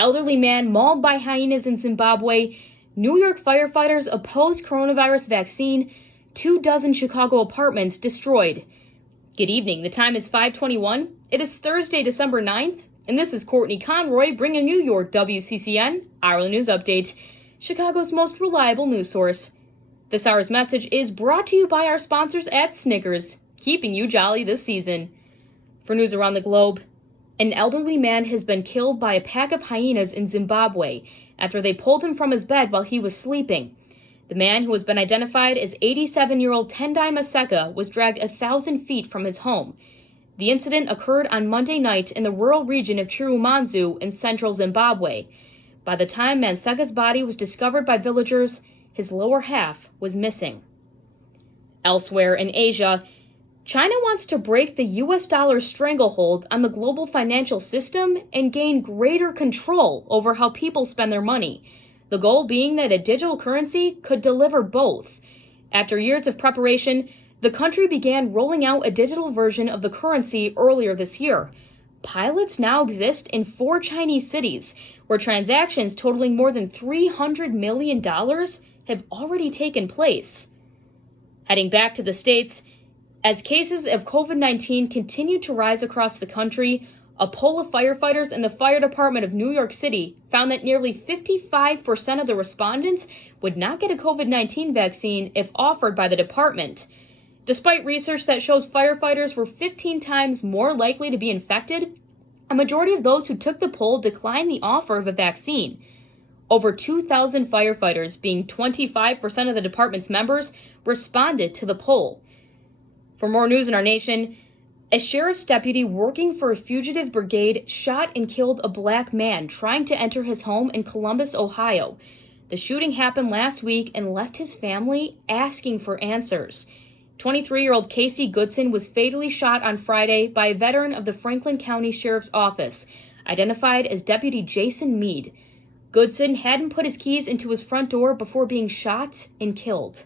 Elderly man mauled by hyenas in Zimbabwe. New York firefighters oppose coronavirus vaccine. 24 Chicago apartments destroyed. Good evening. The time is 5:21. It is Thursday, December 9th, and this is Courtney Conroy bringing you your WCCN Hourly News Update, Chicago's most reliable news source. This hour's message is brought to you by our sponsors at Snickers, keeping you jolly this season. For news around the globe, an elderly man has been killed by a pack of hyenas in Zimbabwe after they pulled him from his bed while he was sleeping. The man, who has been identified as 87-year-old Tendai Maseka, was dragged 1,000 feet from his home. The incident occurred on Monday night in the rural region of Chirumanzu in central Zimbabwe. By the time Maseka's body was discovered by villagers, his lower half was missing. Elsewhere in Asia, China wants to break the U.S. dollar stranglehold on the global financial system and gain greater control over how people spend their money, the goal being that a digital currency could deliver both. After years of preparation, the country began rolling out a digital version of the currency earlier this year. Pilots now exist in 4 Chinese cities, where transactions totaling more than $300 million have already taken place. Heading back to the States, as cases of COVID-19 continue to rise across the country, a poll of firefighters in the fire department of New York City found that nearly 55% of the respondents would not get a COVID-19 vaccine if offered by the department. Despite research that shows firefighters were 15 times more likely to be infected, a majority of those who took the poll declined the offer of a vaccine. Over 2,000 firefighters, being 25% of the department's members, responded to the poll. For more news in our nation, a sheriff's deputy working for a fugitive brigade shot and killed a black man trying to enter his home in Columbus, Ohio. The shooting happened last week and left his family asking for answers. 23-year-old Casey Goodson was fatally shot on Friday by a veteran of the Franklin County Sheriff's Office, identified as Deputy Jason Mead. Goodson hadn't put his keys into his front door before being shot and killed.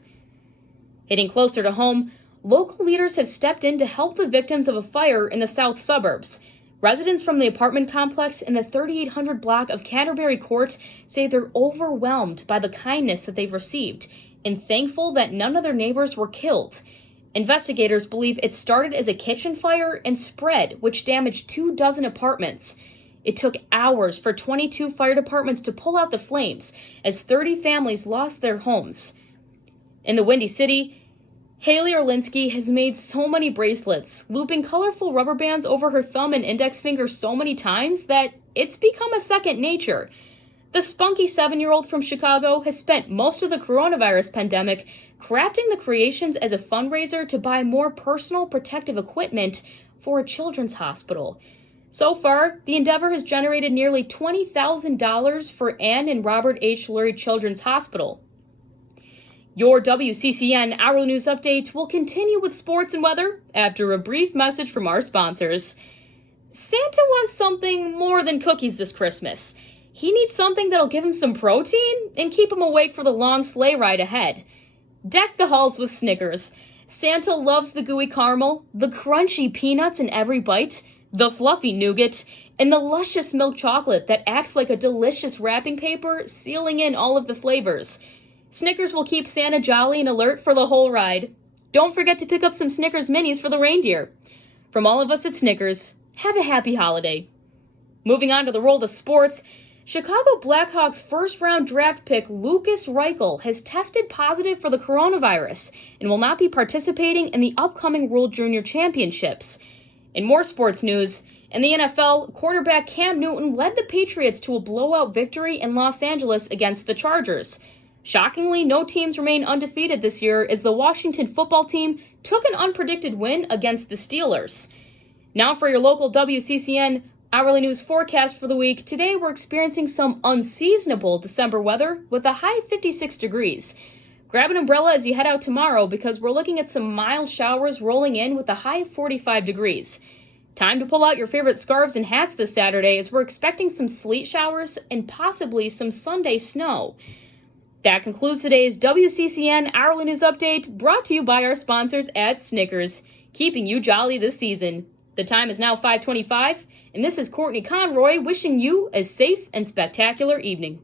Hitting closer to home, local leaders have stepped in to help the victims of a fire in the south suburbs. Residents from the apartment complex in the 3800 block of Canterbury Court say they're overwhelmed by the kindness that they've received and thankful that none of their neighbors were killed. Investigators believe it started as a kitchen fire and spread, which damaged 24 apartments. It took hours for 22 fire departments to pull out the flames as 30 families lost their homes. In the Windy City, Haley Orlinsky has made so many bracelets, looping colorful rubber bands over her thumb and index finger so many times that it's become a second nature. The spunky 7-year-old from Chicago has spent most of the coronavirus pandemic crafting the creations as a fundraiser to buy more personal protective equipment for a children's hospital. So far, the endeavor has generated nearly $20,000 for Ann and Robert H. Lurie Children's Hospital. Your WCCN Hourly News Update will continue with sports and weather after a brief message from our sponsors. Santa wants something more than cookies this Christmas. He needs something that'll give him some protein and keep him awake for the long sleigh ride ahead. Deck the halls with Snickers. Santa loves the gooey caramel, the crunchy peanuts in every bite, the fluffy nougat, and the luscious milk chocolate that acts like a delicious wrapping paper, sealing in all of the flavors. Snickers will keep Santa jolly and alert for the whole ride. Don't forget to pick up some Snickers minis for the reindeer. From all of us at Snickers, have a happy holiday. Moving on to the world of sports, Chicago Blackhawks first-round draft pick Lukas Reichel has tested positive for the coronavirus and will not be participating in the upcoming World Junior Championships. In more sports news, in the NFL, quarterback Cam Newton led the Patriots to a blowout victory in Los Angeles against the Chargers. Shockingly, no teams remain undefeated this year as the Washington football team took an unpredicted win against the Steelers. Now for your local WCCN Hourly News forecast for the week. Today we're experiencing some unseasonable December weather with a high of 56 degrees. Grab an umbrella as you head out tomorrow because we're looking at some mild showers rolling in with a high of 45 degrees. Time to pull out your favorite scarves and hats this Saturday as we're expecting some sleet showers and possibly some Sunday snow. That concludes today's WCCN Hourly News Update, brought to you by our sponsors at Snickers, keeping you jolly this season. The time is now 5:25, And this is Courtney Conroy wishing you a safe and spectacular evening.